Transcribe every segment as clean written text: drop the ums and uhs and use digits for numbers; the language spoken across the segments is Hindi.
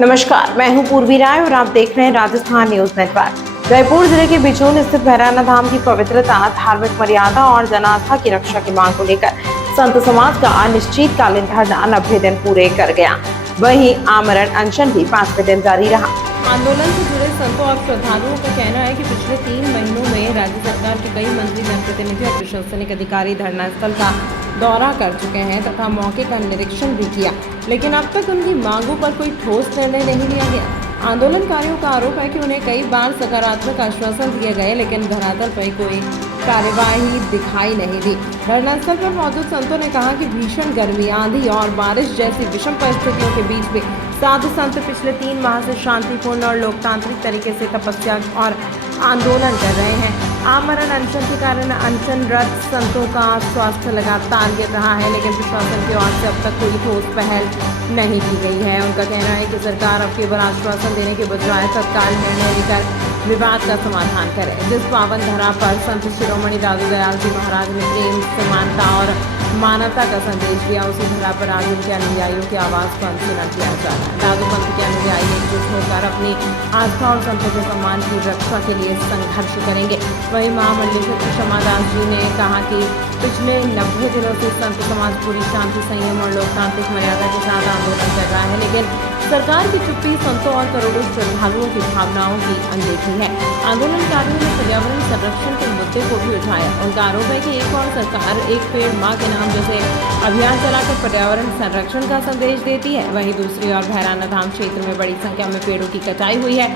नमस्कार, मैं हूं पूर्वी राय और आप देख रहे हैं राजस्थान न्यूज नेटवर्क। जयपुर जिले के बिचून स्थित भैराना धाम की पवित्रता, धार्मिक मर्यादा और जन आस्था की रक्षा की मांग को लेकर संत समाज का अनिश्चितकालीन धरना 90 दिन पूरे कर गया। वहीं आमरण अनशन भी 5वें दिन जारी रहा। आंदोलन से जुड़े संतों और श्रद्धालुओं का कहना है कि पिछले 3 महीनों में राज्य सरकार के कई मंत्री, जनप्रतिनिधि और प्रशासनिक अधिकारी धरना स्थल का दौरा कर चुके हैं तथा मौके का निरीक्षण भी किया, लेकिन अब तक उनकी मांगों पर कोई ठोस निर्णय नहीं लिया गया। आंदोलनकारियों का आरोप है कि उन्हें कई बार सकारात्मक आश्वासन दिए गए, लेकिन धरातल पर कोई कार्यवाही दिखाई नहीं दी। धरनास्थल पर मौजूद संतों ने कहा कि भीषण गर्मी, आंधी और बारिश जैसी विषम परिस्थितियों के बीच भी साधु संत पिछले 3 माह से शांतिपूर्ण और लोकतांत्रिक तरीके से तपस्या और आंदोलन कर रहे हैं। आमरण अनशन के कारण अनशनरत संतों का स्वास्थ्य लगातार गिर रहा है, लेकिन प्रशासन की ओर से अब तक कोई ठोस पहल नहीं की गई है। उनका कहना है कि सरकार अब केवल आश्वासन देने के बजाय तत्काल निर्णय लेकर विवाद का समाधान करे। जिस पावन धरा पर संत शिरोमणि दादू दयाल जी महाराज ने प्रेम, समानता और मानवता का संदेश दिया, उसी धरा पर आज उनके अनुयायियों की आवाज को अनसुना किया जा रहा है। दादू पंथ के अनुयायी एकजुट होकर अपनी आस्था और संतों के सम्मान की रक्षा के लिए संघर्ष करेंगे। वहीं महामंडलेश्वर क्षमादास जी ने कहा कि पिछले 90 दिनों से संत समाज पूरी शांति, संयम और लोकतांत्रिक मर्यादा के साथ आंदोलन कर रहा है, लेकिन सरकार की चुप्पी संतों और करोड़ों श्रद्धालुओं की भावनाओं की अनदेखी है। आंदोलनकारियों ने पर्यावरण संरक्षण के मुद्दे को भी उठाया। उनका आरोप है कि एक और सरकार एक पेड़ मां के नाम जैसे अभियान चलाकर पर्यावरण संरक्षण का संदेश देती है, वहीं दूसरी ओर भैराना धाम क्षेत्र में बड़ी संख्या में पेड़ों की कटाई हुई है,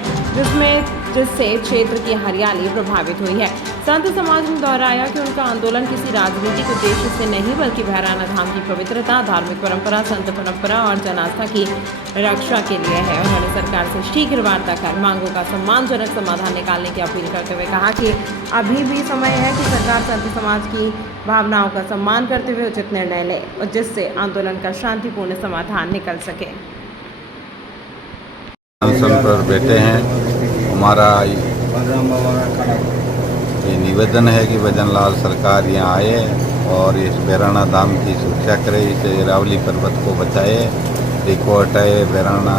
जिससे क्षेत्र की हरियाली प्रभावित हुई है। संत समाज ने दोहराया कि उनका आंदोलन किसी राजनीतिक उद्देश्य से नहीं, बल्कि भैराना धाम की पवित्रता, धार्मिक परंपरा, संत परंपरा और जन आस्था की रक्षा के लिए है। उन्होंने सरकार से शीघ्र वार्ता कर मांगों का सम्मानजनक समाधान निकालने की अपील करते हुए कहा कि अभी भी समय है कि सरकार संत समाज की भावनाओं का सम्मान करते हुए उचित निर्णय ले, जिससे आंदोलन का शांतिपूर्ण समाधान निकल सके। पर बैठे हैं, हमारा ये निवेदन है कि भजनलाल सरकार यहाँ आए और इस भैराना धाम की सुरक्षा करे, इस अरावली पर्वत को बचाए, रिको हटाए, भैराना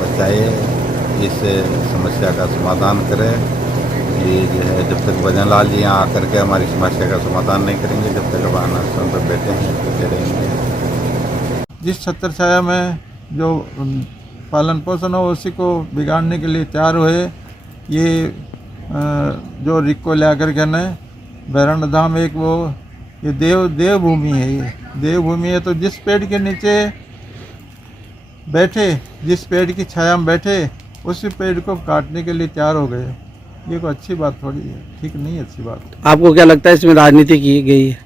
बचाए, इस समस्या का समाधान करे। ये जो है, जब तक भजनलाल जी यहाँ आकर के हमारी समस्या का समाधान नहीं करेंगे, जब तक हम अनशन पर बैठे हैं बैठे रहेंगे। जिस छत्र छाया में जो पालन पोषण हो उसी को बिगाड़ने के लिए तैयार हुए। ये जो रिको ले आकर के न भैराना धाम एक वो ये देवभूमि है, ये देवभूमि है। तो जिस पेड़ के नीचे बैठे, जिस पेड़ की छाया में बैठे, उसी पेड़ को काटने के लिए तैयार हो गए। ये कोई अच्छी बात थोड़ी है, ठीक नहीं अच्छी बात। आपको क्या लगता है इसमें राजनीति की गई है?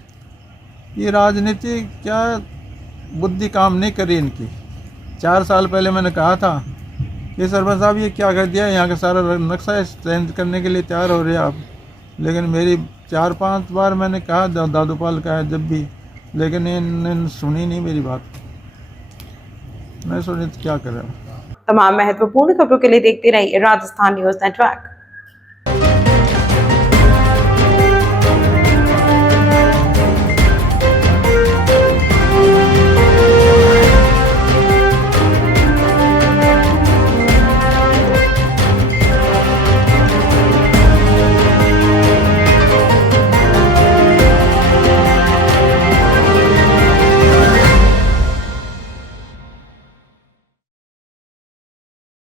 ये राजनीति क्या, बुद्धि काम नहीं करी इनकी। 4 साल पहले मैंने कहा था ये सरपंच साहब ये क्या कर दिया, यहाँ का सारा नक्शा चेंज करने के लिए तैयार हो रहे हैं आप। लेकिन मेरी 4-5 बार मैंने कहा, दादूपाल का है जब भी, लेकिन इन्होंने सुनी नहीं मेरी बात। नहीं सुनी तो क्या करें। तमाम महत्वपूर्ण खबरों के लिए देखते रहिए राजस्थान न्यूज नेटवर्क।